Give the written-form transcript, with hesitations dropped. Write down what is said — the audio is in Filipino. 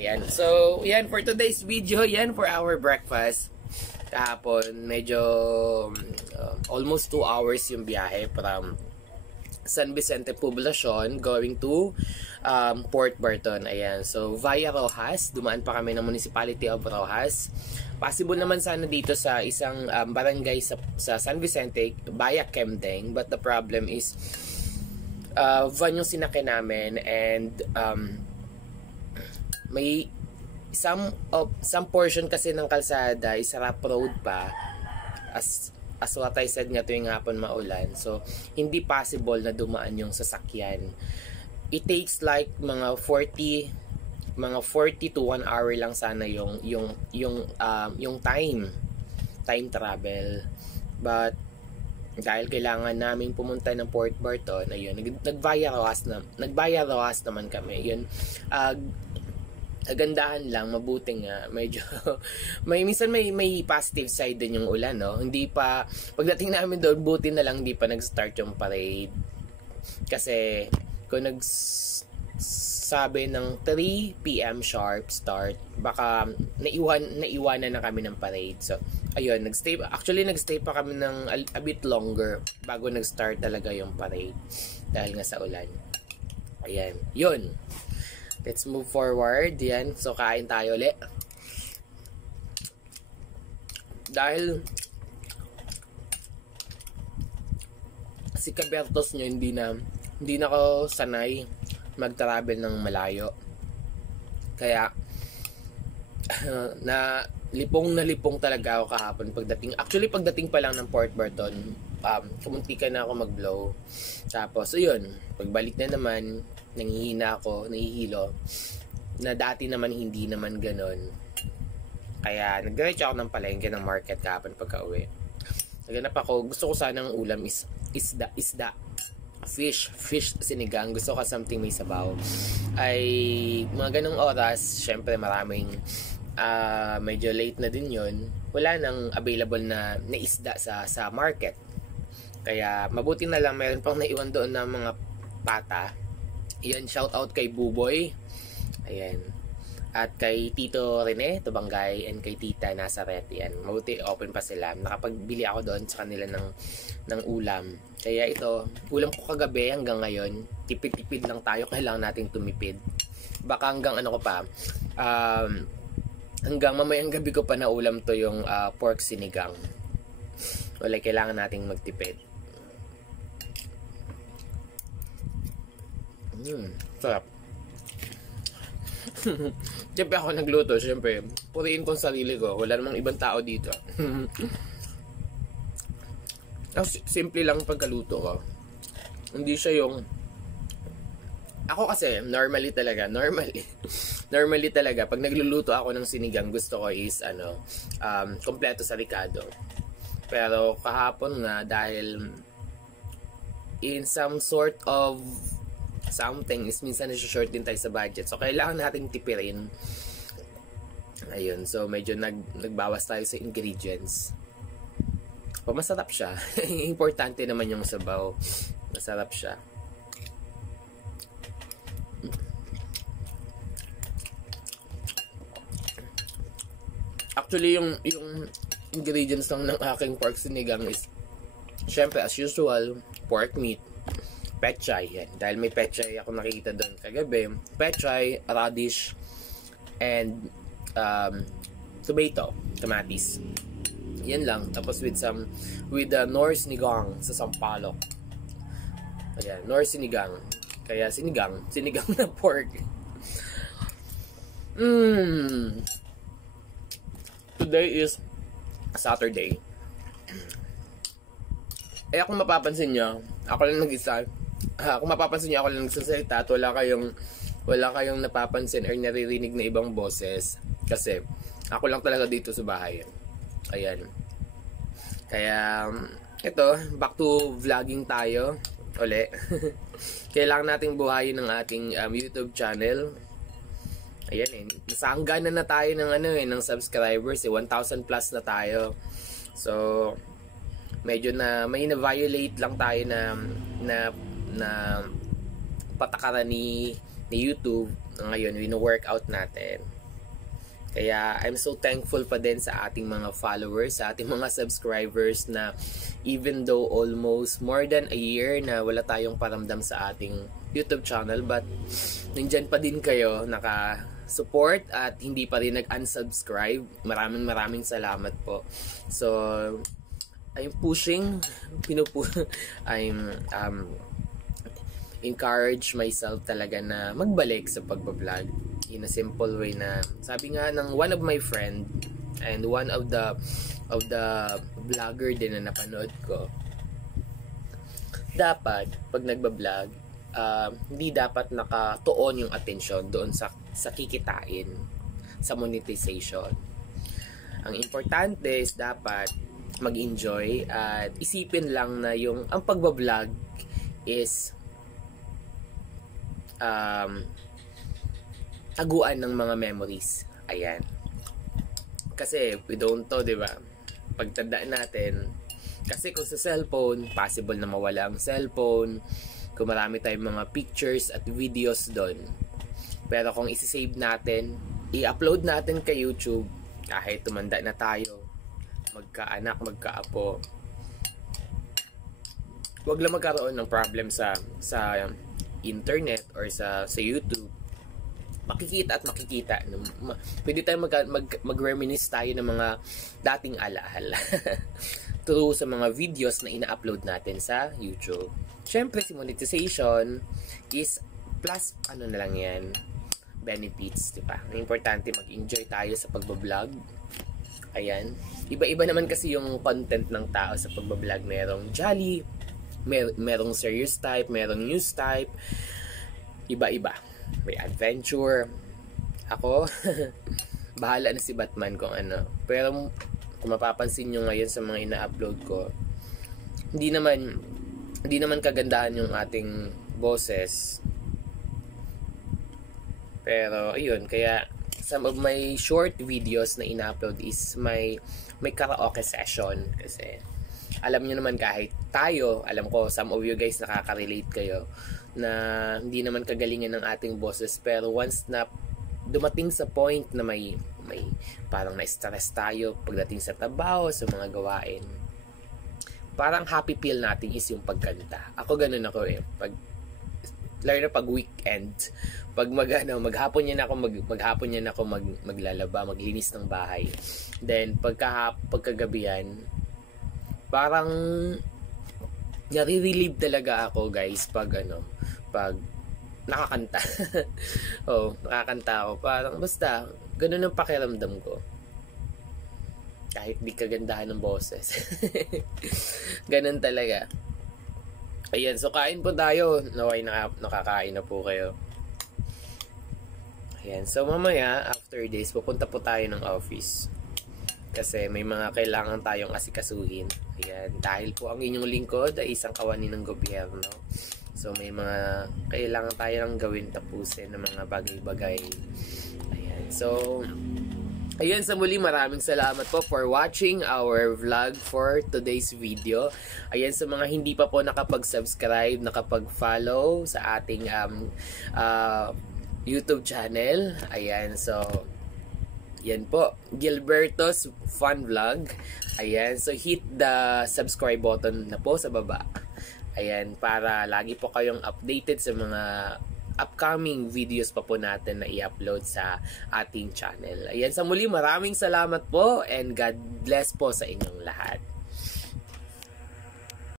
Ayan. So, yan for today's video. Yan for our breakfast. Kahapon, medyo almost 2 hours yung biyahe from San Vicente Poblacion going to Port Barton. Ayan. So, via Rojas. Dumaan pa kami ng Municipality of Rojas. Possible naman sana dito sa isang barangay sa San Vicente via Kemdeng. But the problem is van yung sinakay namin and may some portion kasi ng kalsada is rough road pa as what I said nga tuwing hapon maulan, so hindi possible na dumaan yung sasakyan. It takes like mga 40 to 1 hour lang sana yung time travel, but dahil kailangan naming pumunta ng Port Barton, ayun, nag-via Rojas naman kami. Yun, agandahan lang, mabuti nga, medyo minsan may positive side din yung ulan, no? Hindi pa, pagdating namin doon, buti na lang hindi pa nag-start yung parade. Kasi kung nagsabi ng 3 PM sharp start, baka naiwanan na kami ng parade. So ayun, nagstay pa kami ng a bit longer bago nag-start talaga yung parade dahil nga sa ulan. Ayan, yun. Let's move forward. Yan, so kain tayo ulit. Dahil si Cabertos nyo hindi na ako sanay mag-travel ng malayo. Kaya na lipong talaga ako kahapon pagdating pa lang ng Port Barton. Kumunti ka na ako mag-blow. Tapos ayun, pagbalik na naman, nangihina ako, nahihilo, na dati naman hindi naman ganon. Kaya nagdiretso ako ng palengke ng market kahapon pagka-uwi. Naganap ako, gusto ko sanang ulam is isda, fish sinigang. Gusto ko something may sabaw. Ay mga ganong oras, syempre maraming medyo late na din yun, wala nang available na isda sa market. Kaya mabuti na lang meron pang naiwan doon na mga pata. Yan, shout out kay Buboy. Ayan. At kay Tito Rene Tubanggay and kay Tita Nazaret. Yan. Mabuti open pa sila. Nakapagbili ako doon sa kanila ng ulam. Kaya ito, ulam ko kagabi hanggang ngayon. Tipid-tipid lang tayo. Kailangan nating tumipid. Baka hanggang ano ko pa. Hanggang mamayang gabi ko pa na ulam to yung pork sinigang. Wala, kailangan nating magtipid. Sarap. Siyempre ako nagluto. Siyempre, puriin ko ang sarili ko. Wala namang ibang tao dito. Simple lang pagkaluto ko. Hindi siya yung... Ako kasi, normally talaga, pag nagluluto ako ng sinigang, gusto ko is, kompleto sa ricado. Pero kahapon nga, dahil in some sort of something, is minsan nasi-short din tayo sa budget. So, kailangan nating tipirin. Ayun, so medyo nagbawas tayo sa ingredients. O, masarap siya. Importante naman yung sabaw. Masarap siya. Actually, yung ingredients lang ng aking pork sinigang is, syempre, as usual, pork meat, pechay. Yan. Dahil may pechay ako nakikita doon kagabi. Pechay, radish, and tomato, kamatis. Yan lang. Tapos with Nor sinigang sa sampalok. Ayan, Nor sinigang. Kaya sinigang na pork. Today is Saturday. Kung mapapansin nyo, ako lang nag-isa. Kung mapapansin nyo, ako lang nagsasalita at wala kayong napapansin or naririnig na ibang boses. Kasi ako lang talaga dito sa bahay. Ayan. Kaya ito, back to vlogging tayo uli. Kailangan nating buhayin ng ating YouTube channel. Ayan nasangganan na tayo ng ng subscribers 1,000 plus na tayo. So medyo may na-violate lang tayo na patakaran ni ni YouTube. Ngayon, wino-workout natin. Kaya I'm so thankful pa din sa ating mga followers, sa ating mga subscribers na even though almost more than a year na wala tayong paramdam sa ating YouTube channel, but nandyan pa din kayo naka-support at hindi pa rin nag-unsubscribe. Maraming salamat po. So, I'm pushing, I'm encourage myself talaga na magbalik sa pagbablog in a simple way na sabi nga ng one of my friend and one of the vlogger din na napanood ko, dapat pag nagbablog hindi dapat nakatuon yung atensyon doon sa kikitain, sa monetization. Ang importante is dapat mag-enjoy at isipin lang na ang pagbablog is taguan ng mga memories. Ayan. Kasi we don't know, di ba? Pagtandaan natin, kasi kung sa cellphone, possible na mawala ang cellphone, kung marami tayong mga pictures at videos doon. Pero kung isi-save natin, i-upload natin kay YouTube, kahit tumanda na tayo, magkaanak, magkaapo, wag lang magkaroon ng problem sa internet or sa YouTube. Makikita at makikita. Pwede tayong mag-reminisce tayo ng mga dating alaala through sa mga videos na ina-upload natin sa YouTube. Siyempre, si monetization is plus, ano na lang yan, benefits, diba? Ang importante, mag-enjoy tayo sa pagbablog. Ayan. Iba-iba naman kasi yung content ng tao sa pagbablog. Merong jolly, merong serious type, merong news type. Iba-iba. May adventure. Ako, bahala na si Batman kung ano. Pero kung mapapansin nyo ngayon sa mga ina-upload ko, hindi naman kagandahan yung ating boses. Pero ayun, kaya some of my short videos na ina-upload is may karaoke session. Kasi alam nyo naman, kahit tayo, alam ko some of you guys nakaka-relate kayo na hindi naman kagalingan ng ating boses, pero once na dumating sa point na may parang na-stress tayo pagdating sa trabaho, sa mga gawain, parang happy feel natin is yung pagkanta. Ako ganun ako eh. Lalo na pag weekend, pag maghapon yan ako maglalaba, maglinis ng bahay. Then pagkagabi yan, parang nare-relieve talaga ako, guys, pag nakakanta. Nakakanta ako. Parang basta ganun ang pakiramdam ko. Kahit di kagandahan ng boses. Ganun talaga. Ayan, so kain po tayo. Naway nakakain na po kayo. Ayan, so mamaya, after this, pupunta po tayo ng office. Kasi may mga kailangan tayong asikasuhin. Ayan, dahil po ang inyong lingkod ay isang kawani ng gobyerno. So may mga kailangan tayong gawin, tapusin ng mga bagay-bagay. Ayan, so ayun, sa muli, maraming salamat po for watching our vlog for today's video. Ayan, sa mga hindi pa po nakapag-subscribe, nakapag-follow sa ating YouTube channel. Ayan, so yan po, Gilberto's Fun Vlog. Ayan, so hit the subscribe button na po sa baba. Ayan, para lagi po kayong updated sa mga upcoming videos pa po natin na i-upload sa ating channel. Ayan, sa muli, maraming salamat po and God bless po sa inyong lahat.